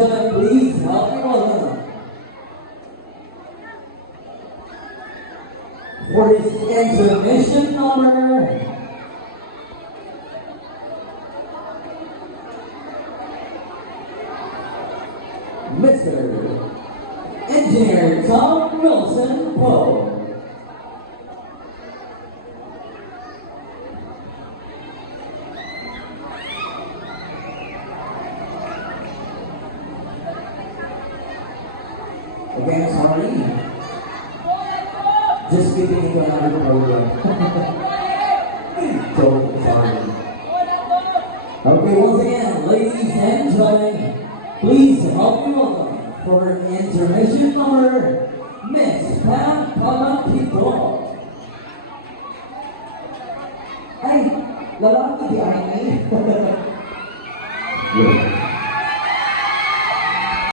gentlemen, please help me welcome. For his intermission number, Mr. Engineer Tom Wilson Poe. Okay, I'm sorry. Just getting into another program. So sorry. Okay, once again, ladies and gentlemen, please help me welcome for intermission number, Miss Pam Palapito. Hey, lalaki behind me. Yeah.